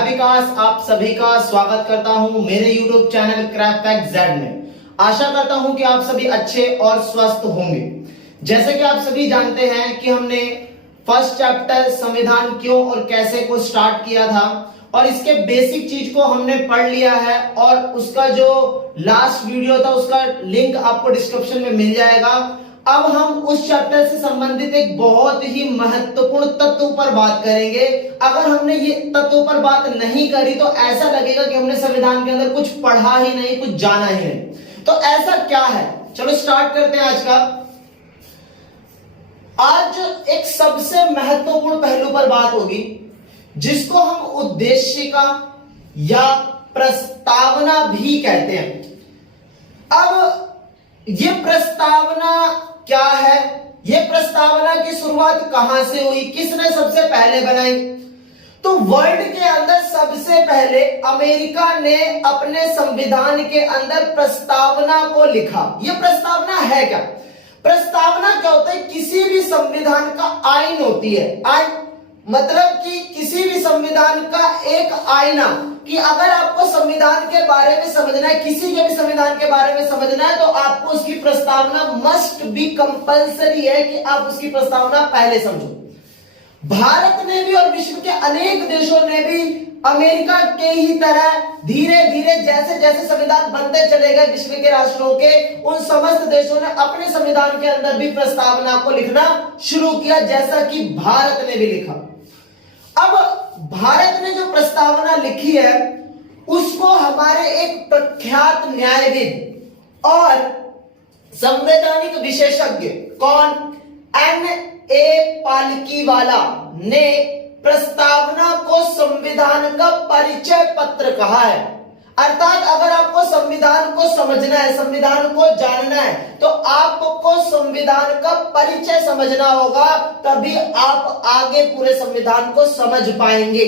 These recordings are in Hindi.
मैं विकास आप सभी का स्वागत करता हूं मेरे YouTube channel crack fact Z में। आशा करता हूं कि आप सभी अच्छे और स्वस्थ होंगे। जैसे कि आप सभी जानते हैं कि हमने फर्स्ट चैप्टर संविधान क्यों और कैसे को स्टार्ट किया था और इसके बेसिक चीज को हमने पढ़ लिया है और उसका जो लास्ट वीडियो था उसका लिंक आपको डिस्क्रिप्शन में मिल जाएगा। अब हम उस चैप्टर से संबंधित एक बहुत ही महत्वपूर्ण तत्व पर बात करेंगे। अगर हमने ये तत्व पर बात नहीं करी तो ऐसा लगेगा कि हमने संविधान के अंदर कुछ पढ़ा ही नहीं, कुछ जाना ही नहीं। तो ऐसा क्या है, चलो स्टार्ट करते हैं आज का। आज एक सबसे महत्वपूर्ण पहलू पर बात होगी जिसको हम उद्देशिका या प्रस्तावना भी कहते हैं। अब ये प्रस्तावना क्या है, ये प्रस्तावना की शुरुआत कहां से हुई, किसने सबसे पहले बनाई? तो वर्ल्ड के अंदर सबसे पहले अमेरिका ने अपने संविधान के अंदर प्रस्तावना को लिखा। ये प्रस्तावना है क्या? प्रस्तावना क्या होता है? किसी भी संविधान का आईन होती है। आईन मतलब कि किसी भी संविधान का एक आईना, कि अगर आपको संविधान के बारे में समझना है, किसी के भी संविधान के बारे में समझना है तो आपको उसकी प्रस्तावना मस्ट बी कंपलसरी है कि आप उसकी प्रस्तावना पहले समझो। भारत ने भी और विश्व के अनेक देशों ने भी अमेरिका के ही तरह धीरे धीरे जैसे जैसे संविधान बनते चले गए विश्व के राष्ट्रों के, उन समस्त देशों ने अपने संविधान के अंदर भी प्रस्तावना को लिखना शुरू किया, जैसा कि भारत ने भी लिखा। अब भारत ने जो प्रस्तावना लिखी है उसको हमारे एक प्रख्यात न्यायविद और संवैधानिक विशेषज्ञ कौन, N.A. पालकीवाला ने प्रस्तावना को संविधान का परिचय पत्र कहा है। अर्थात अगर आपको संविधान को समझना है, संविधान को जानना है, तो आपको संविधान का परिचय समझना होगा, तभी आप आगे पूरे संविधान को समझ पाएंगे।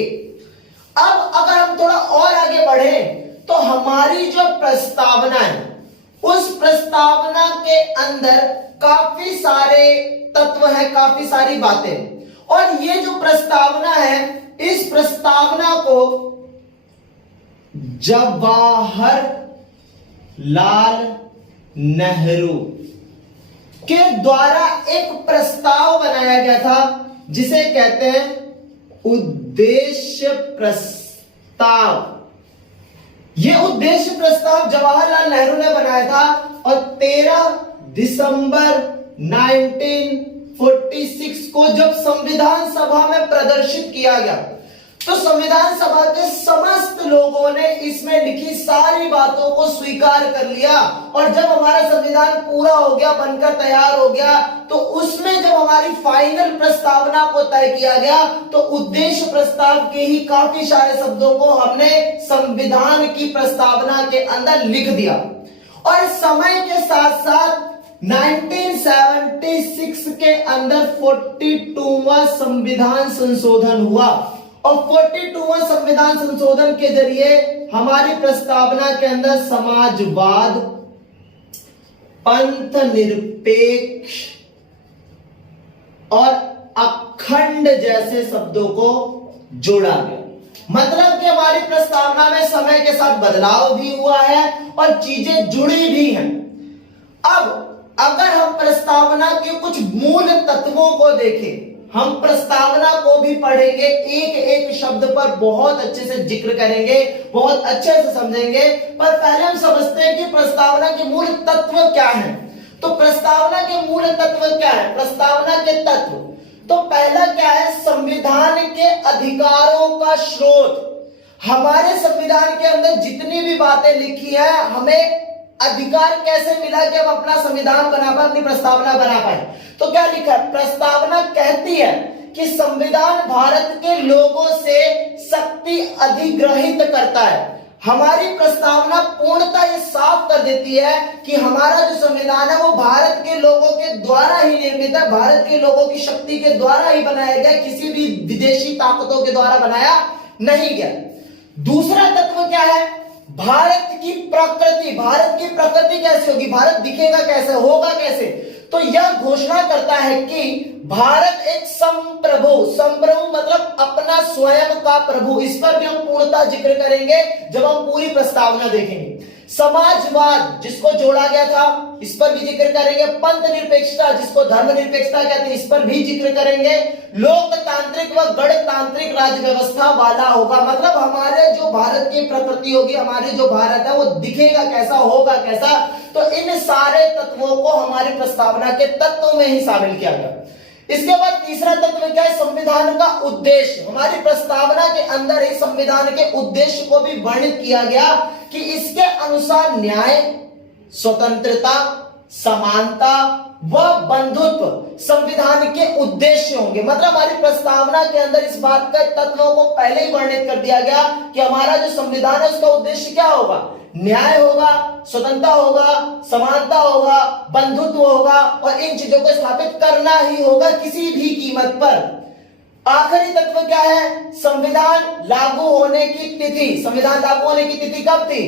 अब अगर हम थोड़ा और आगे बढ़े तो हमारी जो प्रस्तावना है उस प्रस्तावना के अंदर काफी सारे तत्व हैं, काफी सारी बातें, और ये जो प्रस्तावना है इस प्रस्तावना को जवाहर लाल नेहरू के द्वारा एक प्रस्ताव बनाया गया था जिसे कहते हैं उद्देश्य प्रस्ताव। यह उद्देश्य प्रस्ताव जवाहरलाल नेहरू ने बनाया था और 13 दिसंबर 1946 को जब संविधान सभा में प्रदर्शित किया गया तो संविधान सभा के समस्त लोगों ने इसमें लिखी सारी बातों को स्वीकार कर लिया, और जब हमारा संविधान पूरा हो गया, बनकर तैयार हो गया, तो उसमें जब हमारी फाइनल प्रस्तावना को तय किया गया तो उद्देश्य प्रस्ताव के ही काफी सारे शब्दों को हमने संविधान की प्रस्तावना के अंदर लिख दिया। और समय के साथ साथ 1976 के अंदर 42वां संविधान संशोधन हुआ, और 42वां संविधान संशोधन के जरिए हमारी प्रस्तावना के अंदर समाजवाद, पंथ निरपेक्ष और अखंड जैसे शब्दों को जोड़ा गया। मतलब कि हमारी प्रस्तावना में समय के साथ बदलाव भी हुआ है और चीजें जुड़ी भी हैं। अब अगर हम प्रस्तावना के कुछ मूल तत्वों को देखें, हम प्रस्तावना को भी पढ़ेंगे, एक एक शब्द पर बहुत अच्छे से जिक्र करेंगे, बहुत अच्छे से समझेंगे, पर पहले हम समझते हैं कि प्रस्तावना के मूल तत्व क्या हैं। तो प्रस्तावना के मूल तत्व क्या है? प्रस्तावना के तत्व, तो पहला क्या है? संविधान के अधिकारों का स्रोत। हमारे संविधान के अंदर जितनी भी बातें लिखी है, हमें अधिकार कैसे मिला कि हम अपना संविधान बना पाए, अपनी प्रस्तावना बना पाए? तो क्या लिखा है? प्रस्तावना कहती है कि संविधान भारत के लोगों से शक्ति अधिग्रहित करता है। हमारी प्रस्तावना पूर्णतः ये साफ कर देती है कि हमारा जो संविधान है वो भारत के लोगों के द्वारा ही निर्मित है, भारत के लोगों की शक्ति के द्वारा ही बनाया गया, किसी भी विदेशी ताकतों के द्वारा बनाया नहीं गया। दूसरा तत्व क्या है? भारत की प्रकृति। भारत की प्रकृति कैसे होगी? भारत दिखेगा कैसे, होगा कैसे? तो यह घोषणा करता है कि भारत एक संप्रभु मतलब अपना स्वयं का प्रभु, इस पर भी हम पूर्णतः जिक्र करेंगे जब हम पूरी प्रस्तावना देखेंगे। समाजवाद जिसको जोड़ा गया था, इस पर भी जिक्र करेंगे। पंथ निरपेक्षता जिसको धर्मनिरपेक्षता कहते हैं, इस पर भी जिक्र करेंगे। लोकतांत्रिक व गणतांत्रिक राज्य व्यवस्था वाला होगा, मतलब हमारे जो भारत की प्रकृति होगी, हमारे जो भारत है वो दिखेगा कैसा, होगा कैसा। तो इन सारे तत्वों को हमारी प्रस्तावना के तत्वों में ही शामिल किया गया। इसके बाद तीसरा तत्व क्या है, संविधान का उद्देश्य। हमारी प्रस्तावना के अंदर ही संविधान के उद्देश्य को भी वर्णित किया गया कि इसके अनुसार न्याय, स्वतंत्रता, समानता व बंधुत्व संविधान के उद्देश्य होंगे। मतलब हमारी प्रस्तावना के अंदर इस बात का तत्वों को पहले ही वर्णित कर दिया गया कि हमारा जो संविधान है उसका उद्देश्य क्या होगा, न्याय होगा, स्वतंत्रता होगा, समानता होगा, बंधुत्व होगा, और इन चीजों को स्थापित करना ही होगा किसी भी कीमत पर। आखिरी तत्व क्या है, संविधान लागू होने की तिथि। संविधान लागू होने की तिथि कब थी,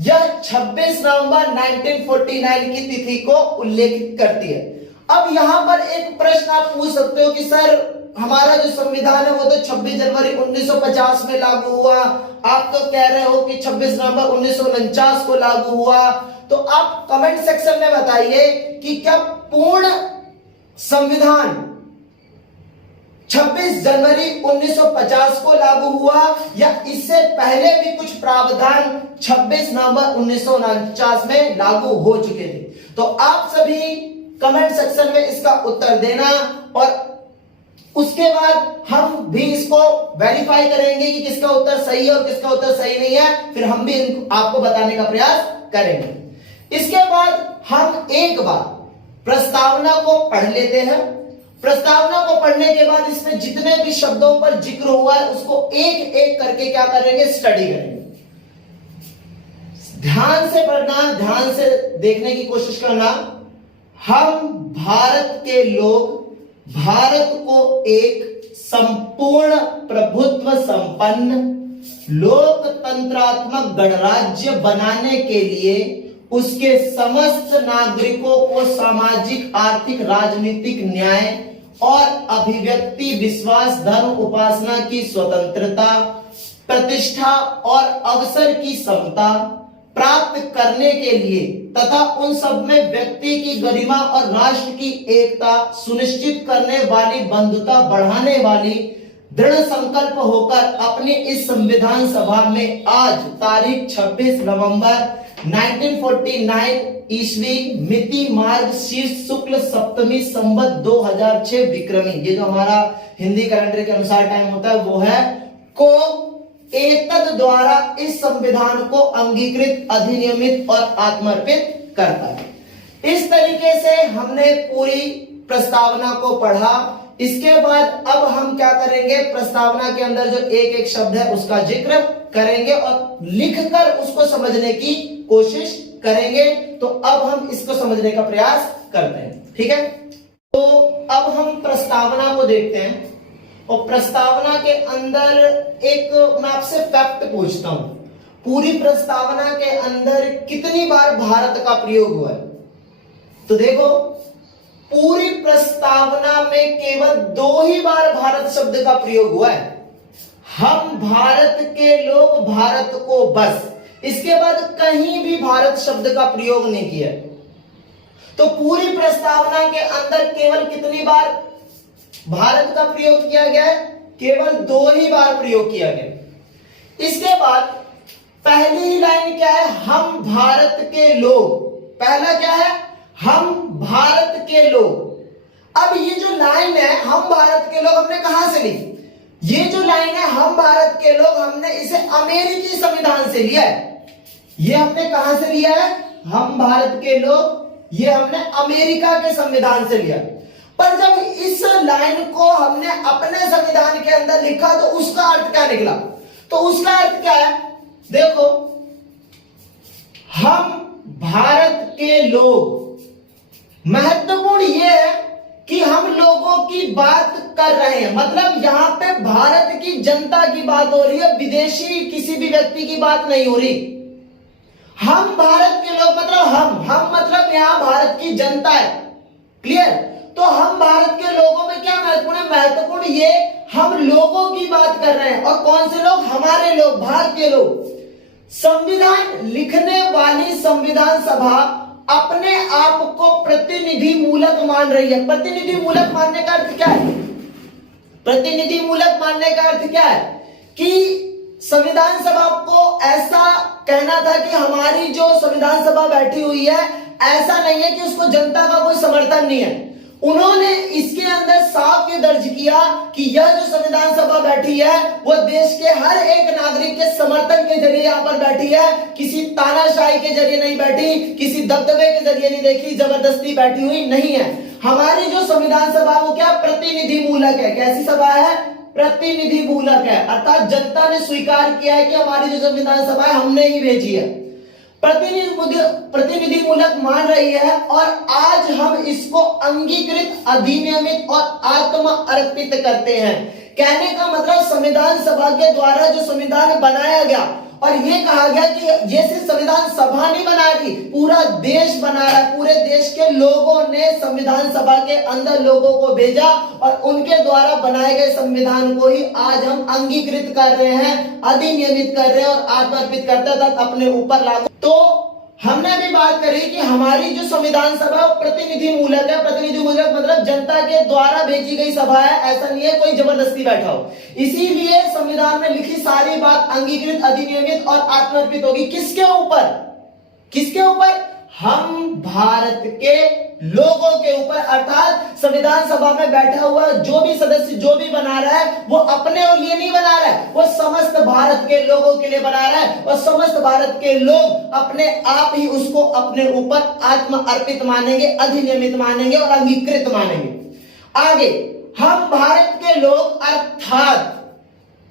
यह 26 नवंबर 1949 की तिथि को उल्लेखित करती है। अब यहां पर एक प्रश्न आप पूछ सकते हो कि सर हमारा जो संविधान है वो तो 26 जनवरी 1950 में लागू हुआ, आप तो कह रहे हो कि 26 नवंबर 1949 को लागू हुआ। तो आप कमेंट सेक्शन में बताइए कि क्या पूर्ण संविधान 26 जनवरी 1950 को लागू हुआ या इससे पहले भी कुछ प्रावधान 26 नवंबर 1949 में लागू हो चुके थे। तो आप सभी कमेंट सेक्शन में इसका उत्तर देना, और उसके बाद हम भी इसको वेरीफाई करेंगे कि किसका उत्तर सही है और किसका उत्तर सही नहीं है, फिर हम भी आपको बताने का प्रयास करेंगे। इसके बाद हम एक बार प्रस्तावना को पढ़ लेते हैं। प्रस्तावना को पढ़ने के बाद इसमें जितने भी शब्दों पर जिक्र हुआ है उसको एक एक करके क्या करेंगे, स्टडी करेंगे। ध्यान से पढ़ना, ध्यान से देखने की कोशिश करना। हम भारत के लोग भारत को एक संपूर्ण प्रभुत्व संपन्न लोकतंत्रात्मक गणराज्य बनाने के लिए उसके समस्त नागरिकों को सामाजिक, आर्थिक, राजनीतिक न्याय और अभिव्यक्ति, विश्वास, धर्म, उपासना की स्वतंत्रता, प्रतिष्ठा और अवसर की समता प्राप्त करने के लिए तथा उन सब में व्यक्ति की गरिमा और राष्ट्र की एकता सुनिश्चित करने वाली, बंधुता बढ़ाने वाली दृढ़ संकल्प होकर अपनी इस संविधान सभा में आज तारीख 26 नवंबर 1949 ईस्वी मिति मार्ग शीर्ष शुक्ल सप्तमी संवत 2006 विक्रमी, ये जो हमारा हिंदी कैलेंडर के अनुसार टाइम होता है वो है, को एतद द्वारा इस संविधान को अंगीकृत, अधिनियमित और आत्मर्पित करता है। इस तरीके से हमने पूरी प्रस्तावना को पढ़ा। इसके बाद अब हम क्या करेंगे, प्रस्तावना के अंदर जो एक एक शब्द है उसका जिक्र करेंगे और लिखकर उसको समझने की कोशिश करेंगे। तो अब हम इसको समझने का प्रयास करते हैं, ठीक है। तो अब हम प्रस्तावना को देखते हैं, और प्रस्तावना के अंदर एक मैं आपसे फैक्ट पूछता हूं, पूरी प्रस्तावना के अंदर कितनी बार भारत का प्रयोग हुआ है। तो देखो, पूरी प्रस्तावना में केवल 2 ही बार भारत शब्द का प्रयोग हुआ है। हम भारत के लोग भारत को बस, इसके बाद कहीं भी भारत शब्द का प्रयोग नहीं किया। तो पूरी प्रस्तावना के अंदर केवल कितनी बार भारत का प्रयोग किया गया है, केवल 2 ही बार प्रयोग किया गया। इसके बाद पहली ही लाइन क्या है, हम भारत के लोग। पहला क्या है, हम भारत के लोग। अब ये जो लाइन है हम भारत के लोग, हमने कहां से ली, ये जो लाइन है हम भारत के लोग, हमने इसे अमेरिकी संविधान से लिया है। ये हमने कहां से लिया है, हम भारत के लोग, ये हमने अमेरिका के संविधान से लिया। पर जब इस लाइन को हमने अपने संविधान के अंदर लिखा तो उसका अर्थ क्या निकला, तो उसका अर्थ क्या है, देखो, हम भारत के लोग, महत्वपूर्ण यह है कि हम लोगों की बात कर रहे हैं, मतलब यहां पे भारत की जनता की बात हो रही है, विदेशी किसी भी व्यक्ति की बात नहीं हो रही। हम भारत के लोग मतलब हम मतलब यहां भारत की जनता है, क्लियर। तो हम भारत के लोगों में महत्वपूर्ण, ये हम लोगों की बात कर रहे हैं। और कौन से लोग? हमारे लोग, भारतीय लोग। संविधान लिखने वाली संविधान सभा अपने आप को प्रतिनिधि मूलक मान रही है। प्रतिनिधि मूलक मानने का अर्थ क्या है? प्रतिनिधि मूलक मानने का अर्थ क्या है कि संविधान सभा को ऐसा कहना था कि हमारी जो संविधान सभा बैठी हुई है, ऐसा नहीं है कि उसको जनता का कोई समर्थन नहीं है। उन्होंने इसके अंदर साफ ये दर्ज किया कि यह जो संविधान सभा बैठी है वो देश के हर एक नागरिक के समर्थन के जरिए यहां पर बैठी है। किसी तानाशाही के जरिए नहीं बैठी, किसी दबदबे के जरिए नहीं देखी, जबरदस्ती बैठी हुई नहीं है। हमारी जो संविधान सभा वो क्या? प्रतिनिधि मूलक है। कैसी सभा है? प्रतिनिधि मूलक है। अर्थात जनता ने स्वीकार किया है कि हमारी जो संविधान सभा है हमने ही भेजी है, प्रतिनिधि मूलक मान रही है। और आज हम इसको अंगीकृत, अधिनियमित और आत्म अर्पित करते हैं। कहने का मतलब संविधान सभा के द्वारा जो संविधान बनाया गया, और ये कहा गया कि ये सिर्फ संविधान सभा नहीं बना रही, पूरा देश बना रहा है। पूरे देश के लोगों ने संविधान सभा के अंदर लोगों को भेजा और उनके द्वारा बनाए गए संविधान को ही आज हम अंगीकृत कर रहे हैं, अधिनियमित कर रहे हैं और आत्मर्पित करते तक अपने ऊपर लागू। तो हमने भी बात करी कि हमारी जो संविधान सभा है प्रतिनिधि मूलक है। प्रतिनिधि मूलक मतलब जनता के द्वारा भेजी गई सभा है, ऐसा नहीं है कोई जबरदस्ती बैठा हो। इसीलिए संविधान में लिखी सारी बात अंगीकृत, अधिनियमित और आत्मर्पित होगी। किसके ऊपर? किसके ऊपर? हम भारत के लोगों के ऊपर। अर्थात संविधान सभा में बैठा हुआ जो भी सदस्य जो भी बना रहा है वो अपने लिए नहीं बना रहा है, वो समस्त भारत के लोगों के लिए बना रहा है। और समस्त भारत के लोग अपने आप ही उसको अपने ऊपर आत्म अर्पित मानेंगे, अधिनियमित मानेंगे और अंगीकृत मानेंगे। आगे, हम भारत के लोग अर्थात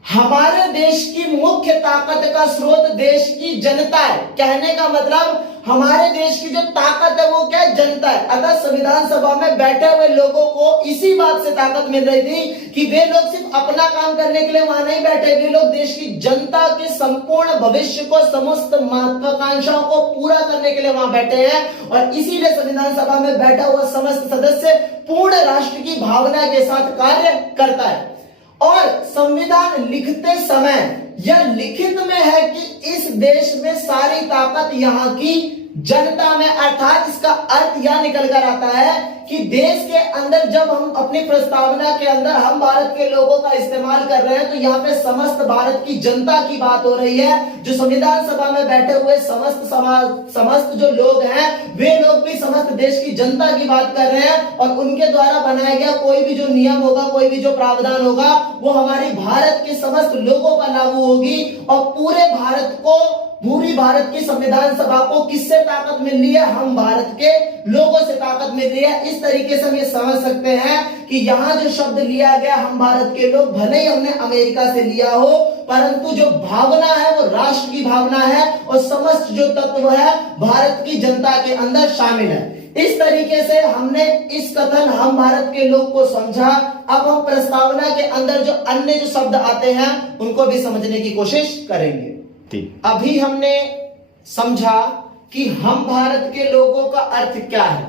हमारे देश की मुख्य ताकत का स्रोत देश की जनता है। कहने का मतलब हमारे देश की जो ताकत है वो क्या है? जनता है। अतः संविधान सभा में बैठे हुए लोगों को इसी बात से ताकत मिल रही थी कि वे लोग सिर्फ अपना काम करने के लिए वहां नहीं बैठे, वे लोग देश की जनता के संपूर्ण भविष्य को, समस्त महत्वाकांक्षाओं को पूरा करने के लिए वहां बैठे हैं। और इसीलिए संविधान सभा में बैठा हुआ समस्त सदस्य पूर्ण राष्ट्र की भावना के साथ कार्य करता है। और संविधान लिखते समय यह लिखित में है कि इस देश में सारी ताकत यहां की जनता में। अर्थात इसका अर्थ यह निकल कर आता है कि देश के अंदर जब हम अपनी प्रस्तावना के अंदर हम भारत के लोगों का इस्तेमाल कर रहे हैं तो यहाँ पे समस्त भारत की जनता की बात हो रही है। जो संविधान सभा में बैठे हुए समस्त जो लोग हैं वे लोग भी समस्त देश की जनता की बात कर रहे हैं। और उनके द्वारा बनाया गया कोई भी जो नियम होगा, कोई भी जो प्रावधान होगा वो हमारी भारत के समस्त लोगों पर लागू होगी। और पूरे भारत को, पूरी भारत की संविधान सभा को किससे ताकत मिल रही है? हम भारत के लोगों से ताकत मिल रही है। इस तरीके से हम ये समझ सकते हैं कि यहाँ जो शब्द लिया गया हम भारत के लोग, भले ही हमने अमेरिका से लिया हो, परंतु जो भावना है वो राष्ट्र की भावना है और समस्त जो तत्व है भारत की जनता के अंदर शामिल है। इस तरीके से हमने इस कथन हम भारत के लोग को समझा। अब हम प्रस्तावना के अंदर जो अन्य जो शब्द आते हैं उनको भी समझने की कोशिश करेंगे। अभी हमने समझा कि हम भारत के लोगों का अर्थ क्या है।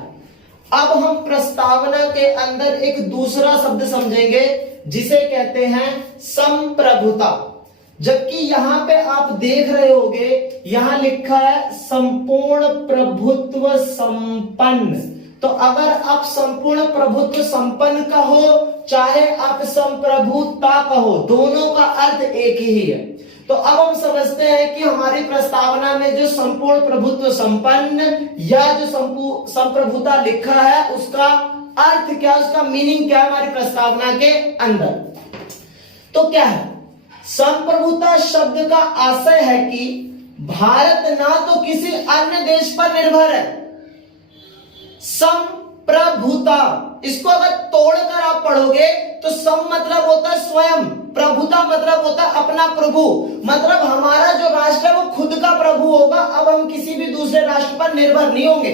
अब हम प्रस्तावना के अंदर एक दूसरा शब्द समझेंगे जिसे कहते हैं संप्रभुता। जबकि यहां पे आप देख रहे होंगे यहां लिखा है संपूर्ण प्रभुत्व संपन्न। तो अगर आप संपूर्ण प्रभुत्व संपन्न कहो चाहे आप संप्रभुता कहो, दोनों का अर्थ एक ही है। तो अब हम समझते हैं कि हमारी प्रस्तावना में जो संपूर्ण प्रभुत्व संपन्न या जो संप्रभुता लिखा है उसका अर्थ क्या, उसका मीनिंग क्या है हमारी प्रस्तावना के अंदर। तो क्या है? संप्रभुता शब्द का आशय है कि भारत ना तो किसी अन्य देश पर निर्भर है। संप्रभुता, इसको अगर तोड़कर आप पढ़ोगे तो सम मतलब होता है स्वयं, प्रभुता मतलब होता है अपना प्रभु। मतलब हमारा जो राष्ट्र है वो खुद का प्रभु होगा। अब हम किसी भी दूसरे राष्ट्र पर निर्भर नहीं होंगे।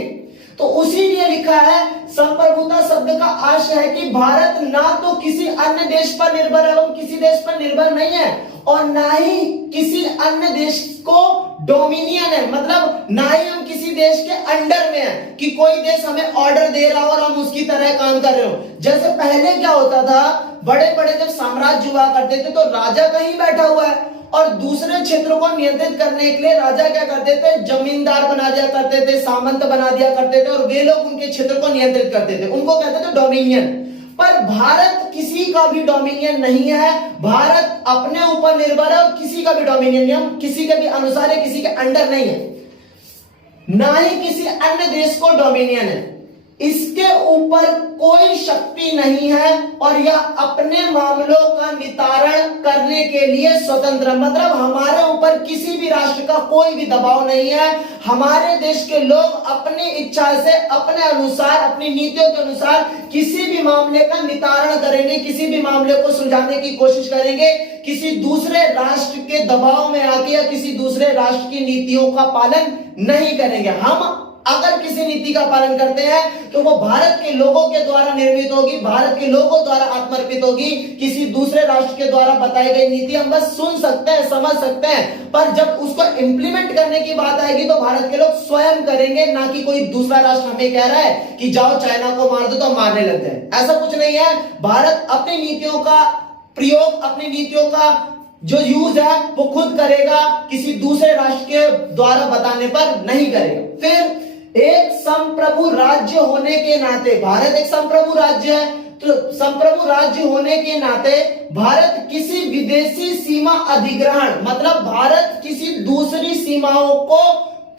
तो उसी लिए लिखा है संप्रभुता शब्द का आशय है कि भारत ना तो किसी अन्य देश पर निर्भर है, हम किसी देश पर निर्भर नहीं है, और ना ही किसी अन्य देश को डोमिनियन है, मतलब ना ही हम किसी देश के अंडर में है कि कोई देश हमें ऑर्डर दे रहा हो और हम उसकी तरह काम कर रहे हो। जैसे पहले क्या होता था, बड़े बड़े जब साम्राज्य हुआ करते थे तो राजा कहीं बैठा हुआ है और दूसरे क्षेत्रों को नियंत्रित करने के लिए राजा क्या करते थे, जमींदार बना दिया करते थे, सामंत बना दिया करते थे और वे लोग उनके क्षेत्र को नियंत्रित करते थे, उनको कहते थे डोमिनियन। पर भारत किसी का भी डोमिनियन नहीं है, भारत अपने ऊपर निर्भर है और किसी का भी डोमिनियन नहीं, हम किसी के भी अनुसार है, किसी के अंडर नहीं है, ना ही किसी अन्य देश को डोमिनियन है। इसके ऊपर कोई शक्ति नहीं है और यह अपने मामलों का नितारण करने के लिए स्वतंत्र, मतलब हमारे ऊपर किसी भी राष्ट्र का कोई भी दबाव नहीं है। हमारे देश के लोग अपनी इच्छा से, अपने अनुसार, अपनी नीतियों के अनुसार किसी भी मामले का नितारण करेंगे, किसी भी मामले को सुलझाने की कोशिश करेंगे, किसी दूसरे राष्ट्र के दबाव में आके या किसी दूसरे राष्ट्र की नीतियों का पालन नहीं करेंगे। हम अगर किसी नीति का पालन करते हैं तो वो भारत के लोगों के द्वारा निर्मित होगी, भारत के लोगों द्वारा आत्मर्पित होगी। किसी दूसरे राष्ट्र के द्वारा बताई गई नीति हम बस सुन सकते हैं, समझ सकते हैं, पर जब उसको इंप्लीमेंट करने की बात आएगी तो भारत के लोग स्वयं करेंगे, ना कि कोई दूसरा राष्ट्र हमें कह रहा है कि जाओ चाइना को मार दो तो हम मारने लगते हैं। ऐसा कुछ नहीं है। भारत अपनी नीतियों का प्रयोग, अपनी नीतियों का जो यूज है वो खुद करेगा, किसी दूसरे राष्ट्र के द्वारा बताने पर नहीं करेगा। फिर एक संप्रभु राज्य होने के नाते, भारत एक संप्रभु राज्य है, तो संप्रभु राज्य होने के नाते भारत किसी विदेशी सीमा अधिग्रहण, मतलब भारत किसी दूसरी सीमाओं को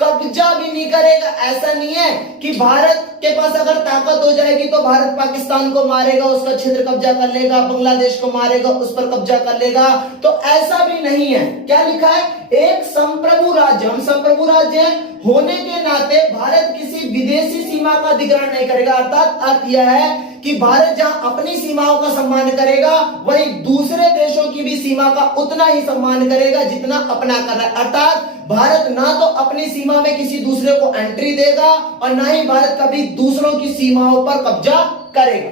कब्जा भी नहीं करेगा। ऐसा नहीं है कि भारत के पास अगर ताकत हो जाएगी तो भारत पाकिस्तान को मारेगा, उसका क्षेत्र कब्जा कर लेगा, बांग्लादेश को मारेगा, उस पर कब्जा कर लेगा, तो ऐसा भी नहीं है। क्या लिखा है, एक संप्रभु राज्य, हम संप्रभु राज्य हैं, होने के नाते भारत किसी विदेशी सीमा का अधिग्रहण नहीं करेगा। अर्थात अर्थ यह है कि भारत जहां अपनी सीमाओं का सम्मान करेगा वही दूसरे देशों की भी सीमा का उतना ही सम्मान करेगा जितना अपना कर रहा है। अर्थात भारत ना तो अपनी सीमा में किसी दूसरे को एंट्री देगा और ना ही भारत कभी दूसरों की सीमाओं पर कब्जा करेगा।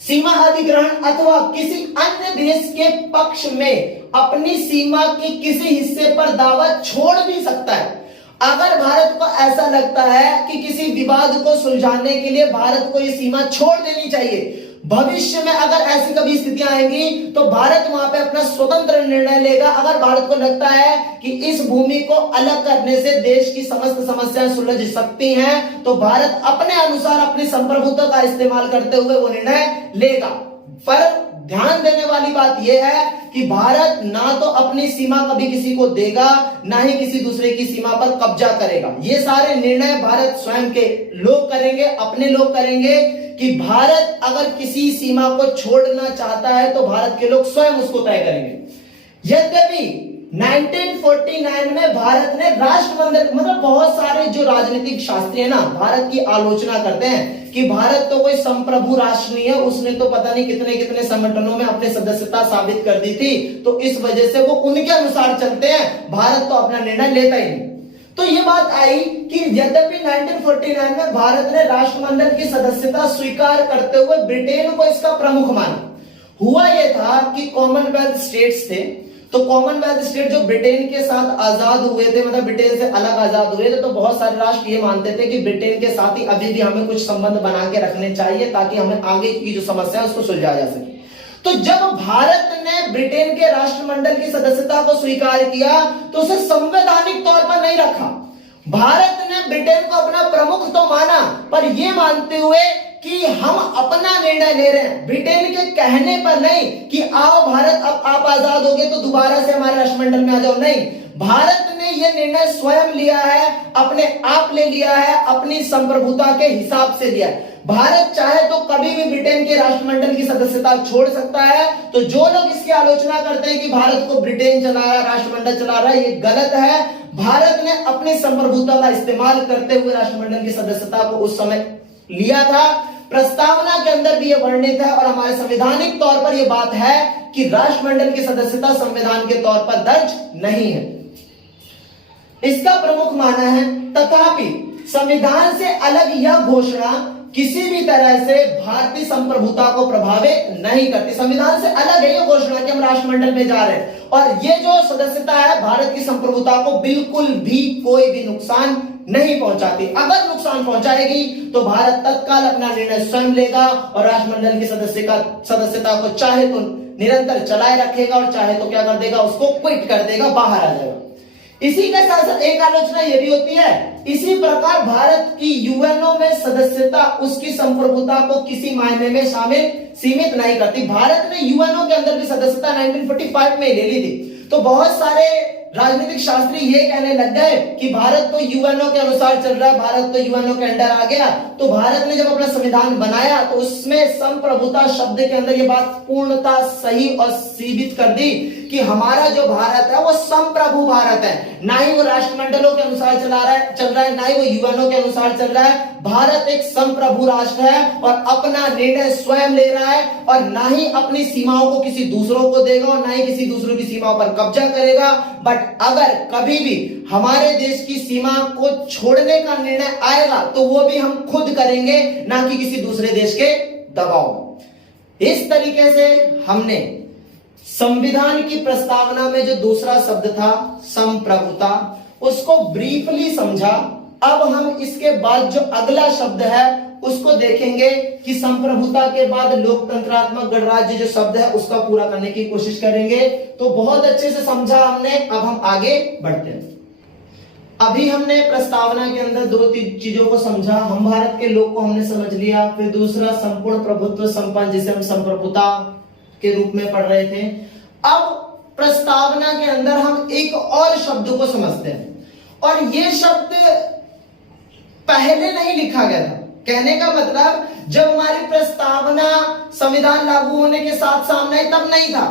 सीमा अधिग्रहण अथवा किसी अन्य देश के पक्ष में अपनी सीमा के किसी हिस्से पर दावा छोड़ भी सकता है। अगर भारत को ऐसा लगता है कि किसी विवाद को सुलझाने के लिए भारत को यह सीमा छोड़ देनी चाहिए, भविष्य में अगर ऐसी कभी स्थितियां आएंगी तो भारत वहां पे अपना स्वतंत्र निर्णय लेगा। अगर भारत को लगता है कि इस भूमि को अलग करने से देश की समस्त समस्याएं सुलझ सकती हैं तो भारत अपने अनुसार अपनी संप्रभुत्व का इस्तेमाल करते हुए वो निर्णय लेगा। पर ध्यान देने वाली बात यह है कि भारत ना तो अपनी सीमा कभी किसी को देगा, ना ही किसी दूसरे की सीमा पर कब्जा करेगा। ये सारे निर्णय भारत स्वयं के लोग करेंगे, अपने लोग करेंगे। कि भारत अगर किसी सीमा को छोड़ना चाहता है तो भारत के लोग स्वयं उसको तय करेंगे। यद्यपि 1949 में भारत ने राष्ट्रमंडल, मतलब बहुत सारे जो राजनीतिक शास्त्री है ना, भारत की आलोचना करते हैं कि भारत तो कोई संप्रभु राष्ट्र नहीं है, उसने तो पता नहीं कितने कितने संगठनों में अपनी सदस्यता साबित कर दी थी, तो इस वजह से वो उनके अनुसार चलते हैं, भारत तो अपना निर्णय लेता ही नहीं। तो ये बात आई कि यद्यपि 1949 में भारत ने राष्ट्रमंडल की सदस्यता स्वीकार करते हुए ब्रिटेन को इसका प्रमुख माना। हुआ यह था कि कॉमनवेल्थ स्टेट्स थे, तो कॉमनवेल्थ स्टेट जो ब्रिटेन के साथ आजाद हुए थे, मतलब ब्रिटेन से अलग आजाद हुए थे, तो बहुत सारे राष्ट्र ये मानते थे कि ब्रिटेन के साथ ही अभी भी हमें कुछ संबंध बना के रखने चाहिए ताकि हमें आगे की जो समस्या है उसको सुलझाया जा सके। तो जब भारत ने ब्रिटेन के राष्ट्रमंडल की सदस्यता को स्वीकार किया तो उसे संवैधानिक तौर पर नहीं रखा। भारत ने ब्रिटेन को अपना प्रमुख तो माना, पर यह मानते हुए कि हम अपना निर्णय ले रहे हैं, ब्रिटेन के कहने पर नहीं कि आओ भारत अब आप आजाद हो गए तो दोबारा से हमारे राष्ट्रमंडल में आ जाओ। नहीं, भारत ने यह निर्णय स्वयं लिया है, अपने आप ले लिया है, अपनी संप्रभुता के हिसाब से लिया है। भारत चाहे तो कभी भी ब्रिटेन के राष्ट्रमंडल की सदस्यता छोड़ सकता है। तो जो लोग इसकी आलोचना करते हैं कि भारत को ब्रिटेन चला रहा है, राष्ट्रमंडल चला रहा है, ये गलत है। भारत ने अपनी संप्रभुता का इस्तेमाल करते हुए राष्ट्रमंडल की सदस्यता को उस समय लिया था। प्रस्तावना के अंदर भी यह वर्णित है और हमारे संवैधानिक तौर पर यह बात है कि राष्ट्रमंडल की सदस्यता संविधान के तौर पर दर्ज नहीं है, इसका प्रमुख माना है। तथापि संविधान से अलग यह घोषणा किसी भी तरह से भारतीय संप्रभुता को प्रभावित नहीं करती। संविधान से अलग है ये घोषणा कि हम राष्ट्रमंडल में जा रहे हैं, और ये जो सदस्यता है भारत की संप्रभुता को बिल्कुल भी कोई भी नुकसान नहीं पहुंचाती। अगर नुकसान पहुंचाएगी तो भारत तत्काल अपना निर्णय स्वयं लेगा और राष्ट्रमंडल की सदस्यता को चाहे तो निरंतर चलाए रखेगा और चाहे तो क्या कर देगा, उसको क्विट कर देगा, बाहर आ जाएगा। इसी के साथ साथ एक आलोचना यह भी होती है, इसी प्रकार भारत की यूएनओ में सदस्यता उसकी संप्रभुता को किसी मायने में सीमित नहीं करती। भारत ने यूएनओ के अंदर की सदस्यता 1945 में ले ली थी, तो बहुत सारे राजनीतिक शास्त्री ये कहने लग गए कि भारत तो यूएनओ के अनुसार चल रहा है, भारत तो यूएनओ के अंडर आ गया। तो भारत ने जब अपना संविधान बनाया तो उसमें संप्रभुता शब्द के अंदर ये बात पूर्णता सही और सीमित कर दी कि हमारा जो भारत है वो संप्रभु भारत है, ना ही वो राष्ट्रमंडलों के अनुसार चल रहा है, ना ही वो यूएनओ के अनुसार चल रहा है। भारत एक संप्रभु राष्ट्र है और अपना निर्णय स्वयं ले रहा है, और ना ही अपनी सीमाओं को किसी दूसरों को देगा और ना ही किसी दूसरों की सीमाओं पर कब्जा करेगा। बट अगर कभी भी हमारे देश की सीमा को छोड़ने का निर्णय आएगा तो वो भी हम खुद करेंगे, ना कि किसी दूसरे देश के दबाव। इस तरीके से हमने संविधान की प्रस्तावना में जो दूसरा शब्द था संप्रभुता, उसको ब्रीफली समझा। अब हम इसके बाद जो अगला शब्द है उसको देखेंगे कि संप्रभुता के बाद लोकतंत्रात्मक गणराज्य जो शब्द है उसका पूरा करने की कोशिश करेंगे। तो बहुत अच्छे से समझा हमने, अब हम आगे बढ़ते हैं। अभी हमने प्रस्तावना के अंदर दो तीन चीजों को समझा। हम भारत के लोक को हमने समझ लिया, फिर दूसरा संपूर्ण प्रभुत्व संपन्न, जिसे हम संप्रभुता के रूप में पढ़ रहे थे। अब प्रस्तावना के अंदर हम एक और शब्द को समझते हैं, और यह शब्द पहले नहीं लिखा गया था। कहने का मतलब जब हमारी प्रस्तावना संविधान लागू होने के साथ सामने तब नहीं था।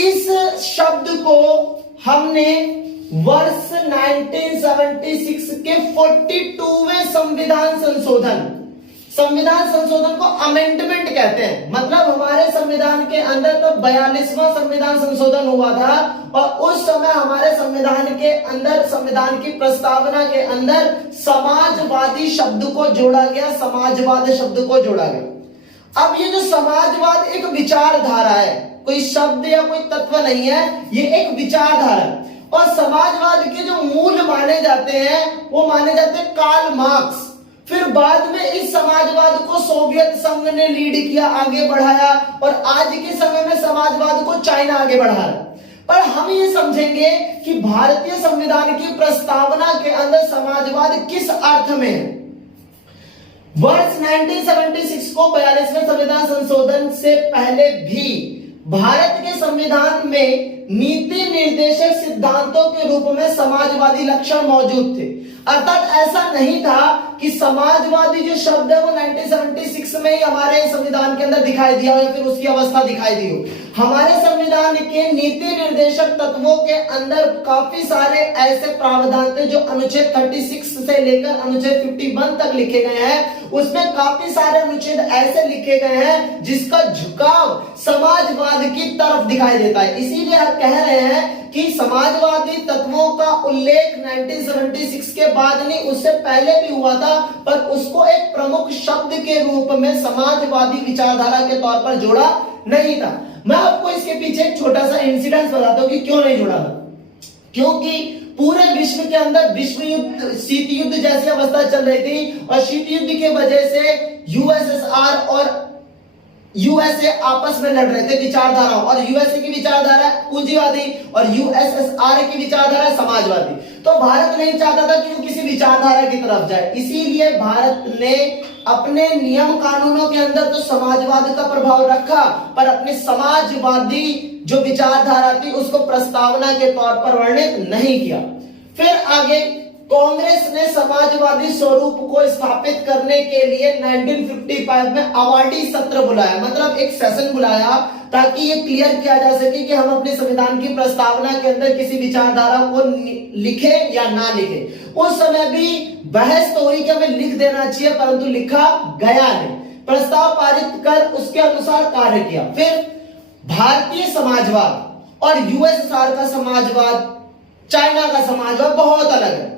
इस शब्द को हमने वर्ष 1976 के 42वें संविधान संशोधन को अमेंडमेंट कहते हैं। मतलब हमारे संविधान के अंदर तो 42वां संविधान संशोधन हुआ था, और उस समय हमारे संविधान के अंदर, संविधान की प्रस्तावना के अंदर समाजवादी शब्द को जोड़ा गया, समाजवाद शब्द को जोड़ा गया। अब ये जो समाजवाद एक विचारधारा है, कोई शब्द या कोई तत्व नहीं है, ये एक विचारधारा है। और समाजवाद के जो मूल माने जाते हैं वो माने जाते हैं कार्ल मार्क्स। फिर बाद में इस समाजवाद को सोवियत संघ ने लीड किया, आगे बढ़ाया, और आज के समय में समाजवाद को चाइना आगे बढ़ा रहा है। पर हम ये समझेंगे कि भारतीय संविधान की प्रस्तावना के अंदर समाजवाद किस अर्थ में है। वर्ष 1976 को 42वें संविधान संशोधन से पहले भी भारत के संविधान में नीति निर्देशक सिद्धांतों के रूप में समाजवादी लक्षण मौजूद थे। अर्थात ऐसा नहीं था कि समाजवादी जो शब्द है वो 1976 में ही हमारे संविधान के अंदर दिखाई दिया हो या फिर उसकी अवस्था दिखाई दी हो। हमारे संविधान के नीति निर्देशक तत्वों के अंदर काफी सारे ऐसे प्रावधान थे जो अनुच्छेद 36 से लेकर अनुच्छेद 51 तक लिखे गए हैं। उसमें काफी सारे अनुच्छेद ऐसे लिखे गए हैं जिसका झुकाव समाजवाद की तरफ दिखाई देता है। इसीलिए हम कह रहे हैं कि समाजवादी तत्वों का उल्लेख 1976 के बाद नहीं, उससे पहले भी हुआ था, पर उसको एक प्रमुख शब्द के रूप में समाजवादी विचारधारा के तौर पर जोड़ा नहीं था। मैं आपको इसके पीछे एक छोटा सा इंसिडेंस बताता हूं कि क्यों नहीं जोड़ा था। क्योंकि पूरे विश्व के अंदर विश्व युद्ध, शीत युद्ध जैसी अवस्था चल रही थी, और शीत युद्ध की वजह से यूएसएसआर और यूएसए आपस में लड़ रहे थे विचारधाराओं, और यूएसए की विचारधारा पूंजीवादी और यूएसएसआर की विचारधारा समाजवादी। तो भारत नहीं चाहता था कि वो किसी विचारधारा की तरफ जाए, इसीलिए भारत ने अपने नियम कानूनों के अंदर तो समाजवाद का प्रभाव रखा, पर अपनी समाजवादी जो विचारधारा थी उसको प्रस्तावना के तौर पर वर्णित नहीं किया। फिर आगे कांग्रेस ने समाजवादी स्वरूप को स्थापित करने के लिए 1955 में अवार्डी सत्र बुलाया, मतलब एक सेशन बुलाया ताकि ये क्लियर किया जा सके कि हम अपने संविधान की प्रस्तावना के अंदर किसी विचारधारा को लिखे या ना लिखे। उस समय भी बहस तो हुई कि हमें लिख देना चाहिए, परंतु लिखा गया नहीं। प्रस्ताव पारित कर उसके अनुसार कार्य किया। फिर भारतीय समाजवाद और यूएसएसआर का समाजवाद, चाइना का समाजवाद बहुत अलग है।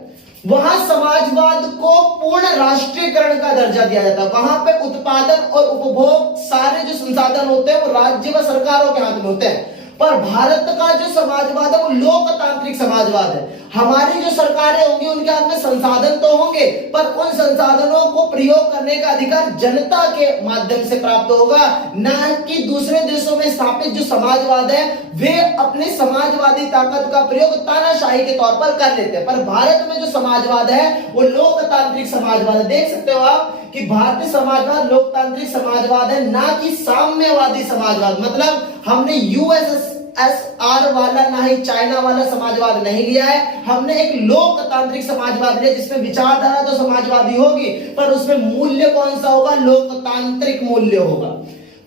वहां समाजवाद को पूर्ण राष्ट्रीयकरण का दर्जा दिया जाता है। वहां पे उत्पादन और उपभोग सारे जो संसाधन होते हैं वो राज्य व सरकारों के हाथ में होते हैं। पर भारत का जो समाजवाद है वो लोकतांत्रिक समाजवाद है। हमारी जो सरकारें होंगी उनके हाथ में संसाधन तो होंगे, पर उन संसाधनों को प्रयोग करने का अधिकार जनता के माध्यम से प्राप्त होगा, न कि दूसरे देशों में स्थापित जो समाजवाद है वे अपने समाजवादी ताकत का प्रयोग तानाशाही के तौर पर कर लेते हैं। पर भारत में जो समाजवाद है वो लोकतांत्रिक समाजवाद है। देख सकते हो आप कि भारतीय समाजवाद लोकतांत्रिक समाजवाद है, ना कि साम्यवादी समाजवाद। मतलब हमने यूएसएसआर वाला ना ही चाइना वाला समाजवाद नहीं लिया है, हमने एक लोकतांत्रिक समाजवाद लिया जिसमें विचारधारा तो समाजवादी होगी पर उसमें मूल्य कौन सा होगा, लोकतांत्रिक मूल्य होगा।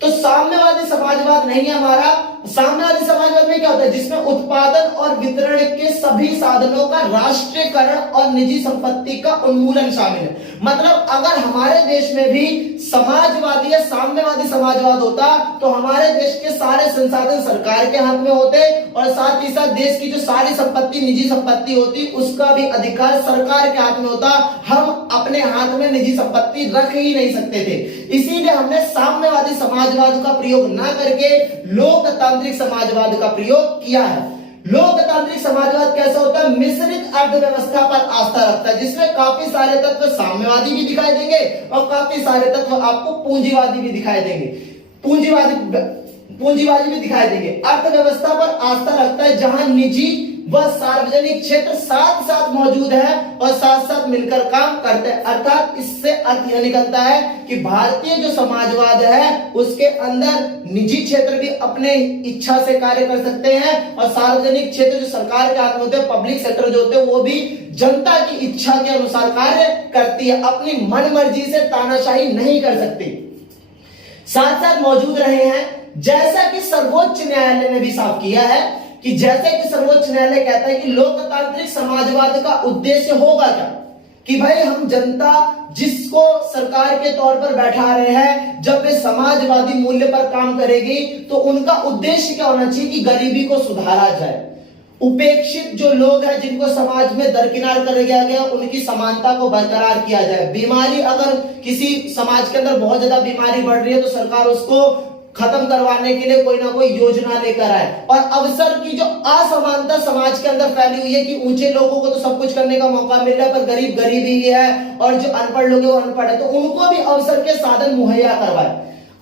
तो साम्यवादी समाजवाद नहीं है हमारा। साम्यवादी समाजवाद में क्या होता है, जिसमें उत्पादन और वितरण के सभी साधनों का राष्ट्रीयकरण और निजी संपत्ति का उन्मूलन शामिल है। मतलब अगर हमारे देश में भी समाजवादी या साम्यवादी समाजवाद होता तो हमारे देश के सारे संसाधन सरकार के हाथ में होते और साथ ही साथ देश की जो सारी संपत्ति निजी संपत्ति होती उसका भी अधिकार सरकार के हाथ में होता। हम अपने हाथ में निजी संपत्ति रख ही नहीं सकते थे। इसीलिए हमने साम्यवादी समाजवाद का प्रयोग न करके लोकतांत्रिक समाजवाद का प्रयोग किया है। लोकतांत्रिक समाजवाद कैसा होता है, मिश्रित अर्थव्यवस्था पर आस्था रखता है, जिसमें काफी सारे तत्व साम्यवादी भी दिखाई देंगे और काफी सारे तत्व आपको पूंजीवादी भी दिखाई देंगे। पूंजीवादी भी दिखाई देंगे। अर्थव्यवस्था पर आस्था रखता है जहां निजी व सार्वजनिक क्षेत्र साथ साथ मौजूद है और साथ साथ मिलकर काम करते हैं। अर्थात इससे अर्थ यह निकलता है कि भारतीय जो समाजवाद है उसके अंदर निजी क्षेत्र भी अपने इच्छा से कार्य कर सकते हैं और सार्वजनिक क्षेत्र जो सरकार के हाथ में होते हैं, पब्लिक सेक्टर जो होते हैं, वो भी जनता की इच्छा के अनुसार कार्य करती है, अपनी मन मर्जी से तानाशाही नहीं कर सकती। साथ साथ मौजूद रहे हैं, जैसा कि सर्वोच्च न्यायालय ने भी साफ किया है कि जैसे कि सर्वोच्च न्यायालय कहता है कि लोकतांत्रिक समाजवाद का उद्देश्य होगा क्या, कि भाई हम जनता जिसको सरकार के तौर पर बैठा रहे हैं, जब वे समाजवादी मूल्य पर काम करेगी तो उनका उद्देश्य क्या होना चाहिए कि गरीबी को सुधारा जाए, उपेक्षित जो लोग हैं जिनको समाज में दरकिनार कर दिया गया उनकी समानता को बरकरार किया जाए। बीमारी, अगर किसी समाज के अंदर बहुत ज्यादा बीमारी बढ़ रही है तो सरकार उसको खत्म करवाने के लिए कोई ना कोई योजना लेकर आए। और अवसर की जो असमानता समाज के अंदर फैली हुई है कि ऊंचे लोगों को तो सब कुछ करने का मौका मिल रहा है पर गरीब गरीब ही है और जो अनपढ़ लोग हैं वो अनपढ़ है, तो उनको भी अवसर के साधन मुहैया करवाए।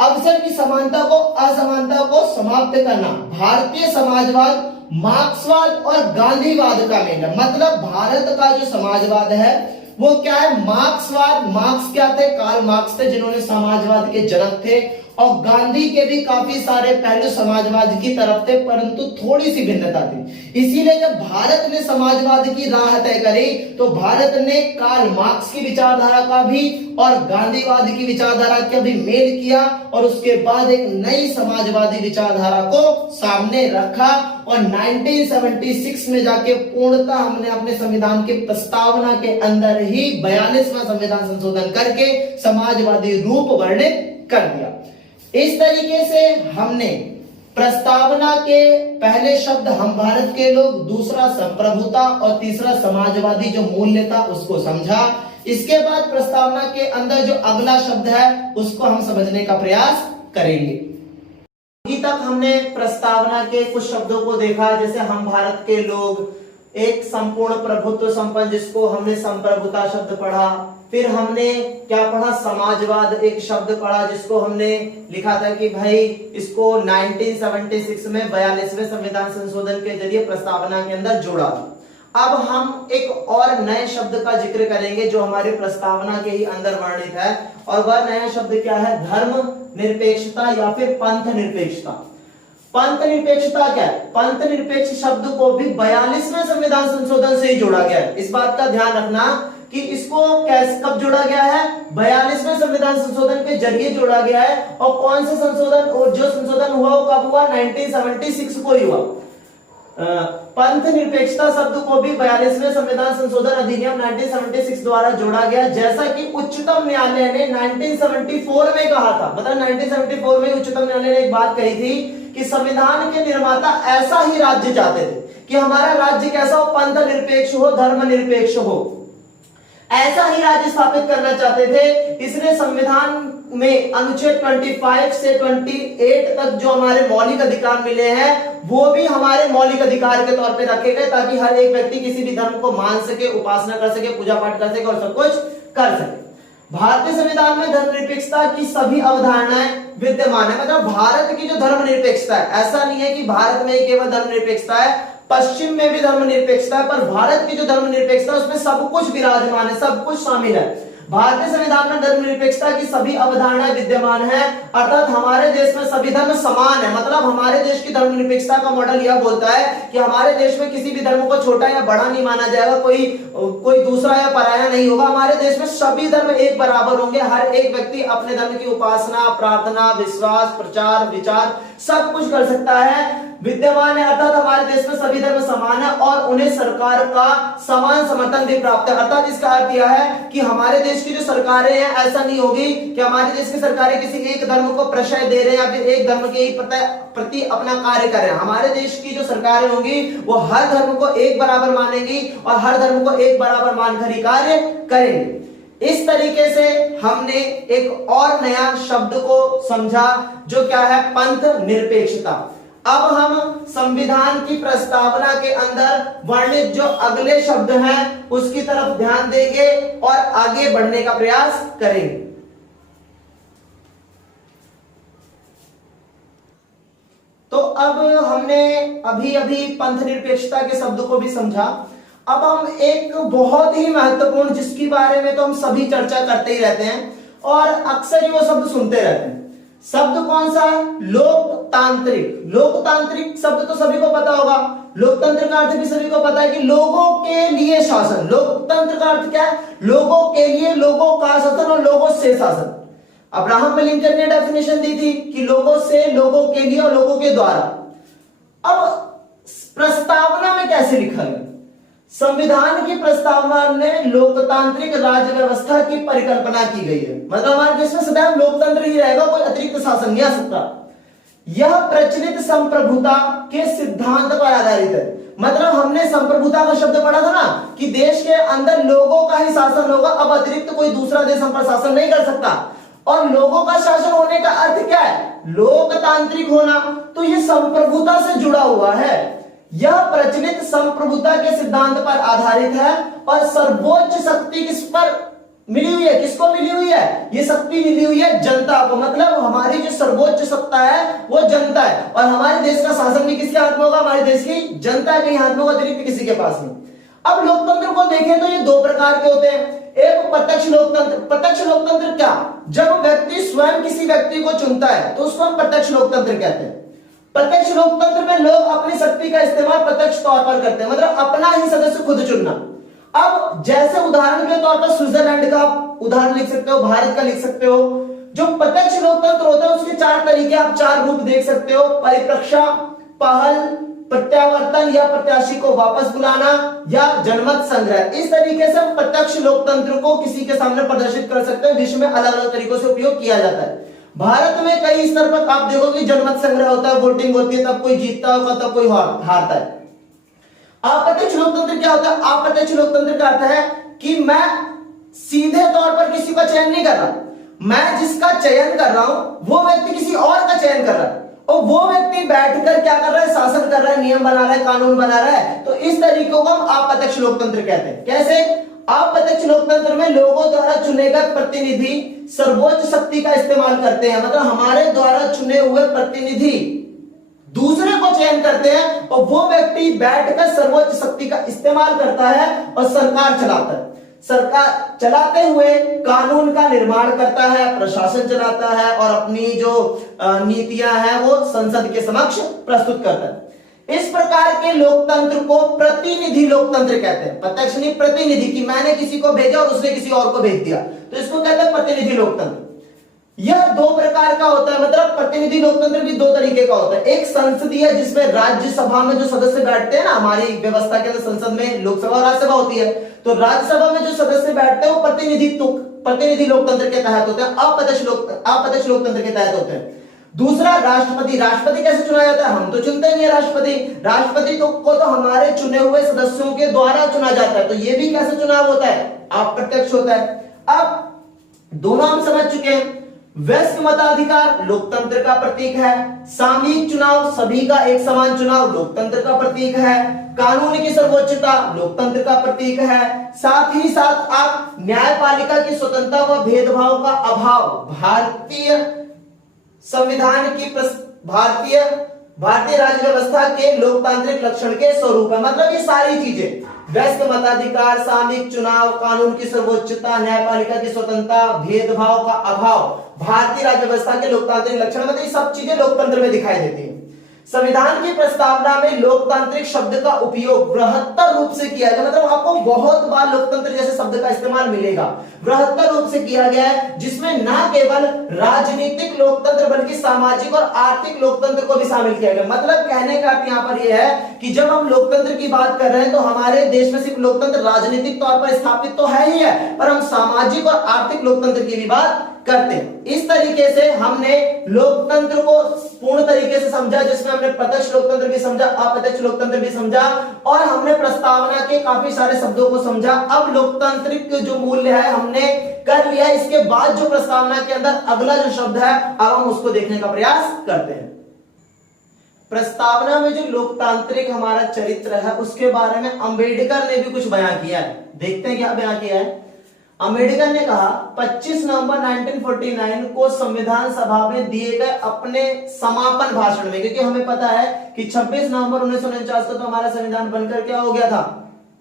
अवसर की समानता को, असमानता को समाप्त करना भारतीय समाजवाद मार्क्सवाद और गांधीवाद का मेल है। मतलब भारत का जो समाजवाद है वो क्या है, मार्क्सवाद। मार्क्स क्या थे, कार्ल मार्क्स थे जिन्होंने समाजवाद के जनक थे, और गांधी के भी काफी सारे पहलू समाजवाद की तरफ थे परंतु थोड़ी सी भिन्नता थी। इसीलिए जब भारत ने समाजवाद की राह तय करी तो भारत ने कार्ल मार्क्स की विचारधारा का भी और गांधीवाद की विचारधारा का भी मेल किया और उसके बाद एक नई समाजवादी विचारधारा को सामने रखा और 1976 में जाके पूर्णतः हमने अपने संविधान के प्रस्तावना के अंदर ही 42वां संविधान संशोधन करके समाजवादी रूप वर्णित कर दिया। इस तरीके से हमने प्रस्तावना के पहले शब्द हम भारत के लोग, दूसरा संप्रभुता और तीसरा समाजवादी जो मूल्य था उसको समझा। इसके बाद प्रस्तावना के अंदर जो अगला शब्द है उसको हम समझने का प्रयास करेंगे। अभी तक हमने प्रस्तावना के कुछ शब्दों को देखा, जैसे हम भारत के लोग, एक संपूर्ण प्रभुत्व संपन्न जिसको हमने संप्रभुता शब्द पढ़ा, फिर हमने क्या पढ़ा, समाजवाद एक शब्द पढ़ा जिसको हमने लिखा था कि भाई इसको 1976 में 42वें संविधान संशोधन के जरिए प्रस्तावना के अंदर जोड़ा। अब हम एक और नए शब्द का जिक्र करेंगे जो हमारी प्रस्तावना के ही अंदर वर्णित है, और वह नया शब्द क्या है, धर्म निरपेक्षता या फिर पंथ निरपेक्षता। पंथ निरपेक्षता क्या है, पंथ निरपेक्ष शब्द को भी 42वें संविधान संशोधन से ही जोड़ा गया है। इस बात का ध्यान रखना कि इसको कब जोड़ा गया है, 42वें संविधान संशोधन के जरिए जोड़ा गया है। और कौन सा संशोधन, और जो संशोधन हुआ वो कब हुआ, 1976 को ही हुआ। पंथ निरपेक्षता शब्द को भी 42वें संविधान संशोधन अधिनियम 1976 द्वारा जोड़ा गया, जैसा कि उच्चतम न्यायालय ने 1974 में कहा था। मतलब 1974 में उच्चतम न्यायालय ने एक बात कही थी कि संविधान के निर्माता ऐसा ही राज्य चाहते थे कि हमारा राज्य कैसा हो, पंथ निरपेक्ष हो, धर्म निरपेक्ष हो। ऐसा ही राज्य स्थापित करना चाहते थे। इसने संविधान में अनुच्छेद 25 से 28 तक जो हमारे मौलिक अधिकार मिले हैं वो भी हमारे मौलिक अधिकार के तौर पे रखे गए, ताकि हर एक व्यक्ति किसी भी धर्म को मान सके, उपासना कर सके, पूजा पाठ कर सके और सब कुछ कर सके। भारतीय संविधान में धर्मनिरपेक्षता की सभी अवधारणाएं विद्यमान है। मतलब भारत की जो धर्मनिरपेक्षता है, ऐसा नहीं है कि भारत में ही केवल धर्मनिरपेक्षता है, पश्चिम में भी धर्मनिरपेक्षता है, पर भारत की जो धर्मनिरपेक्षता है उसमें सब कुछ विराजमान है, सब कुछ शामिल है। भारतीय संविधान में धर्मनिरपेक्षता की सभी अवधारणाएं विद्यमान है, अर्थात हमारे देश में सभी धर्म समान है। मतलब हमारे देश की धर्मनिरपेक्षता का मॉडल यह बोलता है कि हमारे देश में किसी भी धर्म को छोटा या बड़ा नहीं माना जाएगा, कोई दूसरा या पराया नहीं होगा। हमारे देश में सभी धर्म एक बराबर होंगे, हर एक व्यक्ति अपने धर्म की उपासना, प्रार्थना, विश्वास, प्रचार, विचार सब कुछ कर सकता है, विद्यमान है। अर्थात हमारे देश में सभी धर्म समान है और उन्हें सरकार का समान समर्थन भी प्राप्त है। अर्थात इसका अर्थ यह है कि हमारे देश की जो सरकारें हैं, ऐसा नहीं होगी कि हमारे देश की सरकारें किसी एक धर्म को प्रश्रय दे रहे हैं या फिर एक धर्म के प्रति अपना कार्य कर रहे हैं। हमारे देश की जो सरकारें होंगी वो हर धर्म को एक बराबर मानेंगी और हर धर्म को एक बराबर मानकर ही कार्य करेंगे। इस तरीके से हमने एक और नया शब्द को समझा जो क्या है, पंथ निरपेक्षता। अब हम संविधान की प्रस्तावना के अंदर वर्णित जो अगले शब्द हैं उसकी तरफ ध्यान देंगे और आगे बढ़ने का प्रयास करेंगे। तो अब हमने अभी अभी पंथ निरपेक्षता के शब्द को भी समझा। अब हम एक बहुत ही महत्वपूर्ण, जिसके बारे में तो हम सभी चर्चा करते ही रहते हैं और अक्सर ही वो शब्द सुनते रहते हैं, शब्द कौन सा है, लोकतांत्रिक। लोकतांत्रिक शब्द तो सभी को पता होगा, लोकतंत्र का अर्थ भी सभी को पता है कि लोगों के लिए शासन। लोकतंत्र का अर्थ क्या है, लोगों के लिए, लोगों का शासन और लोगों से शासन। अब्राहम लिंकन ने डेफिनेशन दी थी कि लोगों से, लोगों के लिए और लोगों के द्वारा। अब प्रस्तावना में कैसे लिखा है, संविधान की प्रस्तावना में लोकतांत्रिक राज्य व्यवस्था की परिकल्पना की गई है। मतलब हमारे देश में सदैव लोकतंत्र ही रहेगा, कोई अतिरिक्त शासन नहीं आ सकता। यह प्रचलित संप्रभुता के सिद्धांत पर आधारित है। मतलब हमने संप्रभुता का शब्द पढ़ा था ना कि देश के अंदर लोगों का ही शासन होगा, अब अतिरिक्त कोई दूसरा देश हम पर शासन नहीं कर सकता। और लोगों का शासन होने का अर्थ क्या है, लोकतांत्रिक होना। तो ये संप्रभुता से जुड़ा हुआ है। यह प्रचलित संप्रभुता के सिद्धांत पर आधारित है और सर्वोच्च शक्ति किस पर मिली हुई है, किसको मिली हुई है, ये शक्ति मिली हुई है जनता को। मतलब हमारी जो सर्वोच्च सत्ता है वो जनता है और हमारे देश का शासन भी किसके हाथ में होगा, हमारे देश की जनता के हाथ में होगा, अतिरिक्त किसी के पास नहीं। अब लोकतंत्र को देखें तो ये दो प्रकार के होते हैं। एक प्रत्यक्ष लोकतंत्र। प्रत्यक्ष लोकतंत्र क्या, जब व्यक्ति स्वयं किसी व्यक्ति को चुनता है तो उसको हम प्रत्यक्ष लोकतंत्र कहते हैं। प्रत्यक्ष लोकतंत्र में लोग अपनी शक्ति का इस्तेमाल प्रत्यक्ष तौर पर करते हैं, मतलब अपना ही सदस्य खुद चुनना। अब जैसे उदाहरण के तौर पर स्विट्जरलैंड का उदाहरण लिख सकते हो, भारत का लिख सकते हो। जो प्रत्यक्ष लोकतंत्र होता है उसके चार तरीके, आप चार रूप देख सकते हो, परिप्रेक्ष्य, पहल, प्रत्यावर्तन या प्रत्याशी को वापस बुलाना या जनमत संग्रह। इस तरीके से हम प्रत्यक्ष लोकतंत्र को किसी के सामने प्रदर्शित कर सकते हैं। विश्व में अलग अलग तरीकों से उपयोग किया जाता है। भारत में कई स्तर पर आप देखोगे जनमत संग्रह होता है, वोटिंग होती है, तब कोई जीतता होगा तब कोई हारता है। अप्रत्यक्ष लोकतंत्र क्या होता है, अप्रत्यक्ष लोकतंत्र का अर्थ है कि मैं सीधे तौर पर किसी का चयन नहीं कर रहा, मैं जिसका चयन कर रहा हूं वो व्यक्ति किसी और का चयन कर रहा है और वो व्यक्ति बैठकर क्या कर रहा है, शासन कर रहा है, नियम बना रहा है, कानून बना रहा है। तो इस तरीकों को हम अप्रत्यक्ष लोकतंत्र कहते हैं। कैसे, अप्रत्यक्ष लोकतंत्र में लोगों द्वारा चुने गए प्रतिनिधि सर्वोच्च शक्ति का इस्तेमाल करते हैं। मतलब हमारे द्वारा चुने हुए प्रतिनिधि दूसरे को चयन करते हैं और वो व्यक्ति बैठकर सर्वोच्च शक्ति का इस्तेमाल करता है और सरकार चलाता है। सरकार चलाते हुए कानून का निर्माण करता है, प्रशासन चलाता है और अपनी जो नीतियां हैं वो संसद के समक्ष प्रस्तुत करता है। इस प्रकार के लोकतंत्र को प्रतिनिधि लोकतंत्र कहते हैं। प्रत्यक्ष नहीं, प्रतिनिधि, कि मैंने किसी को भेजा और उसने किसी और को भेज दिया, तो इसको कहते हैं प्रतिनिधि लोकतंत्र। यह दो प्रकार का होता है। मतलब प्रतिनिधि लोकतंत्र भी दो तरीके का होता है। एक संसदीय, जिसमें राज्यसभा में जो सदस्य बैठते हैं ना, हमारी व्यवस्था के अंदर संसद में लोकसभा और राज्यसभा होती है, तो राज्यसभा में जो सदस्य बैठते हैं वो प्रतिनिधि लोकतंत्र के तहत होते हैं, अप्रत्यक्ष लोकतंत्र के तहत होते हैं। दूसरा राष्ट्रपति। राष्ट्रपति कैसे चुना जाता है? हम तो चुनते नहीं है राष्ट्रपति। राष्ट्रपति को तो हमारे चुने हुए सदस्यों के द्वारा चुना जाता है। तो ये भी कैसे चुनाव होता है? अप्रत्यक्ष होता है। अब दोनों हम समझ चुके हैं। वयस्क मताधिकार लोकतंत्र का प्रतीक है। सामूहिक चुनाव, सभी का एक समान चुनाव लोकतंत्र का प्रतीक है। कानून की सर्वोच्चता लोकतंत्र का प्रतीक है। साथ ही साथ आप न्यायपालिका की स्वतंत्रता व भेदभाव का अभाव भारतीय संविधान की भारतीय राज्य व्यवस्था के लोकतांत्रिक लक्षण के स्वरूप है। मतलब ये सारी चीजें, वयस्क मताधिकार, सामूहिक चुनाव, कानून की सर्वोच्चता, न्यायपालिका की स्वतंत्रता, भेदभाव का अभाव, भारतीय राज्य व्यवस्था के लोकतांत्रिक लक्षण, मतलब ये सब चीजें लोकतंत्र में दिखाई देती हैं। संविधान की प्रस्तावना में लोकतांत्रिक शब्द का उपयोग बृहत्तर रूप से किया गया। मतलब आपको बहुत बार लोकतंत्र जैसे शब्द का इस्तेमाल मिलेगा। बृहत्तर रूप से किया गया है, जिसमें न केवल राजनीतिक लोकतंत्र बल्कि सामाजिक और आर्थिक लोकतंत्र को भी शामिल किया गया। मतलब कहने का अर्थ यहाँ पर यह है कि जब हम लोकतंत्र की बात कर रहे हैं तो हमारे देश में सिर्फ लोकतंत्र राजनीतिक तौर पर स्थापित तो है ही है, पर हम सामाजिक और आर्थिक लोकतंत्र की भी बात करते हैं। इस तरीके से हमने लोकतंत्र को पूर्ण तरीके से समझा, जिसमें हमने प्रत्यक्ष लोकतंत्र भी समझा, अप्रत्यक्ष लोकतंत्र भी समझा, और हमने प्रस्तावना के काफी सारे शब्दों को समझा। अब लोकतांत्रिक जो मूल्य है हमने कर लिया। इसके बाद जो प्रस्तावना के अंदर अगला जो शब्द है, अब हम उसको देखने का प्रयास करते हैं। प्रस्तावना में जो लोकतांत्रिक हमारा चरित्र है उसके बारे में अंबेडकर ने भी कुछ बयां किया है। देखते हैं क्या बयां किया है। अंबेडकर ने कहा 25 नवंबर 1949 को संविधान सभा में दिए गए अपने समापन भाषण में, क्योंकि हमें पता है कि 26 नवंबर 1949 को तो हमारा संविधान बनकर क्या हो गया था,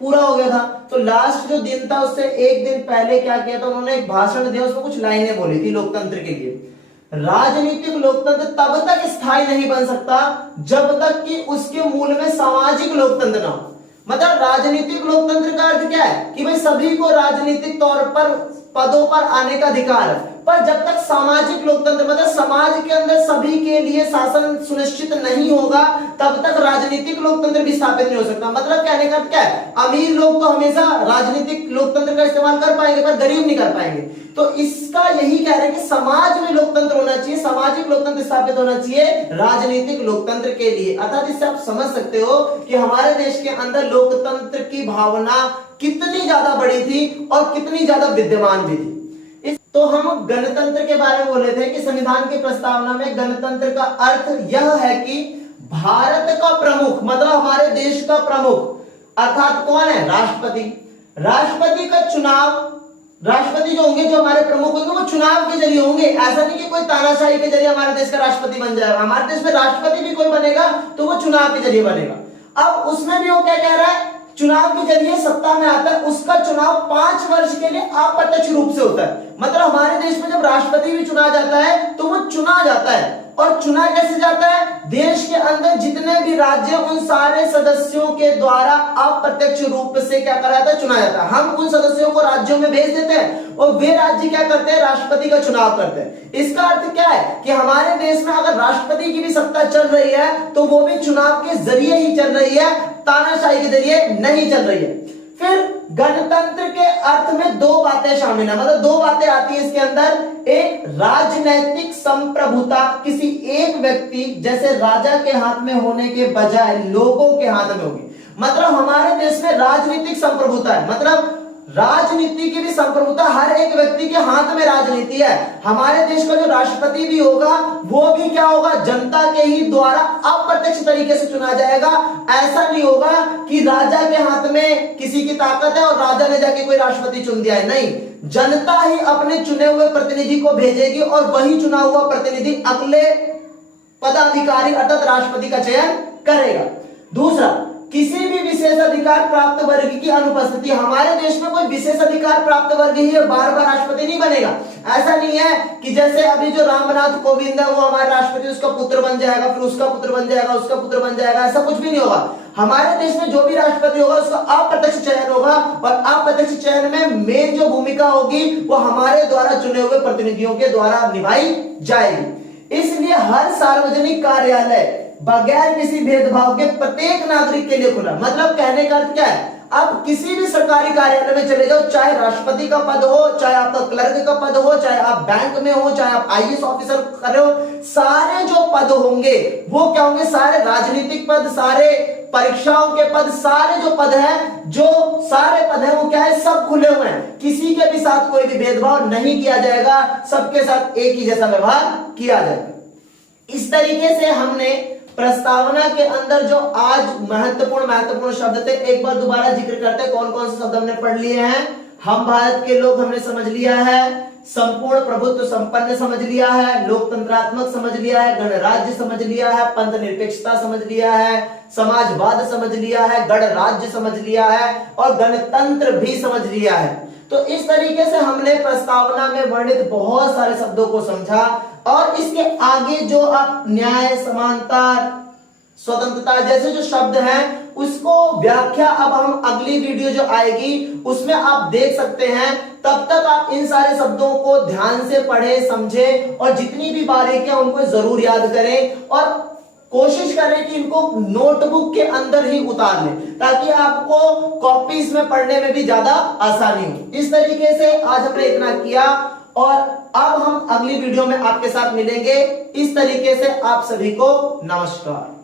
पूरा हो गया था। तो लास्ट जो दिन था उससे एक दिन पहले क्या किया था, उन्होंने एक भाषण दिया, उसमें कुछ लाइनें बोली थी लोकतंत्र के लिए। राजनीतिक लोकतंत्र तब तक स्थायी नहीं बन सकता जब तक कि उसके मूल में सामाजिक लोकतंत्र ना हो। मतलब राजनीतिक लोकतंत्र का अर्थ क्या है कि भाई सभी को राजनीतिक तौर पर पदों पर आने का अधिकार है, पर जब तक सामाजिक लोकतंत्र मतलब समाज के अंदर सभी के लिए शासन सुनिश्चित नहीं होगा तब तक राजनीतिक लोकतंत्र भी स्थापित नहीं हो सकता। मतलब कहने का क्या है, अमीर लोग तो हमेशा राजनीतिक लोकतंत्र का इस्तेमाल कर पाएंगे पर गरीब नहीं कर पाएंगे। तो इसका यही कह रहे हैं कि समाज में लोकतंत्र होना चाहिए, सामाजिक लोकतंत्र स्थापित होना चाहिए राजनीतिक लोकतंत्र के लिए। अर्थात इससे आप समझ सकते हो कि हमारे देश के अंदर लोकतंत्र की भावना कितनी ज्यादा बड़ी थी और कितनी ज्यादा विद्यमान भी थी। तो हम गणतंत्र के बारे में बोले थे कि संविधान की प्रस्तावना में गणतंत्र का अर्थ यह है कि भारत का प्रमुख, मतलब हमारे देश का प्रमुख अर्थात कौन है, राष्ट्रपति। राष्ट्रपति का चुनाव, राष्ट्रपति जो होंगे, जो हमारे प्रमुख होंगे, वो चुनाव के जरिए होंगे। ऐसा नहीं कि कोई तानाशाही के जरिए हमारे देश का राष्ट्रपति बन जाएगा। हमारे देश में राष्ट्रपति भी कोई बनेगा तो वो चुनाव के जरिए बनेगा। अब उसमें भी वो क्या कह रहा है, चुनाव के जरिए सत्ता में आता है। उसका चुनाव 5 वर्ष के लिए अप्रत्यक्ष रूप से होता है। मतलब हमारे देश में जब राष्ट्रपति भी चुना जाता है तो वो चुना जाता है। और चुना कैसे जाता है, देश के अंदर जितने भी राज्य उन सारे सदस्यों के द्वारा अप्रत्यक्ष रूप से क्या करा जाता है, चुना जाता है। हम उन सदस्यों को राज्यों में भेज देते हैं और वे राज्य क्या करते हैं, राष्ट्रपति का चुनाव करते हैं। इसका अर्थ क्या है कि हमारे देश में अगर राष्ट्रपति की भी सत्ता चल रही है तो वो भी चुनाव के जरिए ही चल रही है, तानाशाही के जरिए नहीं चल रही है। फिर गणतंत्र के अर्थ में 2 बातें शामिल है, मतलब 2 बातें आती है इसके अंदर। एक राजनैतिक संप्रभुता, किसी एक व्यक्ति जैसे राजा के हाथ में होने के बजाय लोगों के हाथ में होगी। मतलब हमारे देश में राजनीतिक संप्रभुता है, मतलब राजनीति की भी संप्रभुता, हर एक व्यक्ति के हाथ में राजनीति है। हमारे देश का जो राष्ट्रपति भी होगा वो भी क्या होगा, जनता के ही द्वारा अप्रत्यक्ष तरीके से चुना जाएगा। ऐसा नहीं होगा कि राजा के हाथ में किसी की ताकत है और राजा ने जाके कोई राष्ट्रपति चुन दिया है, नहीं, जनता ही अपने चुने हुए प्रतिनिधि को भेजेगी और वही चुना हुआ प्रतिनिधि अगले पदाधिकारी अर्थात राष्ट्रपति का चयन करेगा। दूसरा, किसी भी विशेष अधिकार प्राप्त वर्ग की अनुपस्थिति। हमारे देश में कोई विशेष अधिकार प्राप्त वर्ग ही बार बार राष्ट्रपति नहीं बनेगा। ऐसा नहीं है कि जैसे अभी जो रामनाथ कोविंद है वो हमारे राष्ट्रपति, उसका पुत्र बन जाएगा, फिर उसका पुत्र बन जाएगा, उसका पुत्र बन जाएगा, ऐसा कुछ भी नहीं होगा। हमारे देश में जो भी राष्ट्रपति होगा उसका अप्रत्यक्ष चयन होगा और अप्रत्यक्ष चयन में मेन जो भूमिका होगी वो हमारे द्वारा चुने हुए प्रतिनिधियों के द्वारा निभाई जाएगी। इसलिए हर सार्वजनिक कार्यालय बगैर किसी भेदभाव के प्रत्येक नागरिक के लिए खुला। मतलब कहने का अर्थ क्या है, आप किसी भी सरकारी कार्यालय में चले जाओ, चाहे राष्ट्रपति का पद हो, चाहे आपका क्लर्क का पद हो, चाहे आप बैंक में हो, चाहे आप आईएएस ऑफिसर कर रहे हो, सारे जो पद होंगे वो क्या होंगे, सारे राजनीतिक पद, सारे परीक्षाओं के पद, सारे जो पद हैं, जो सारे पद हैं वो क्या है, सब खुले हुए हैं। किसी के भी साथ कोई भी भेदभाव नहीं किया जाएगा, सबके साथ एक ही जैसा व्यवहार किया जाएगा। इस तरीके से हमने प्रस्तावना के अंदर जो आज महत्वपूर्ण शब्द थे, एक बार दोबारा जिक्र करते हैं कौन कौन से शब्द हमने पढ़ लिए हैं। हम भारत के लोग हमने समझ लिया है, संपूर्ण प्रभुत्व संपन्न समझ लिया है, लोकतंत्रात्मक समझ लिया है, गणराज्य समझ लिया है, पंथ निरपेक्षता समझ लिया है, समाजवाद समझ लिया है, गणराज्य समझ लिया है और गणतंत्र भी समझ लिया है। तो इस तरीके से हमने प्रस्तावना में वर्णित बहुत सारे शब्दों को समझा और इसके आगे जो आप न्याय, समानता, स्वतंत्रता जैसे जो शब्द हैं उसको व्याख्या अब हम अगली वीडियो जो आएगी उसमें आप देख सकते हैं। तब तक आप इन सारे शब्दों को ध्यान से पढ़ें, समझें और जितनी भी बारीकियां उनको जरूर याद करें और कोशिश करें कि इनको नोटबुक के अंदर ही उतार लें ताकि आपको कॉपीज में पढ़ने में भी ज्यादा आसानी हो। इस तरीके से आज हमने इतना किया और अब हम अगली वीडियो में आपके साथ मिलेंगे। इस तरीके से आप सभी को नमस्कार।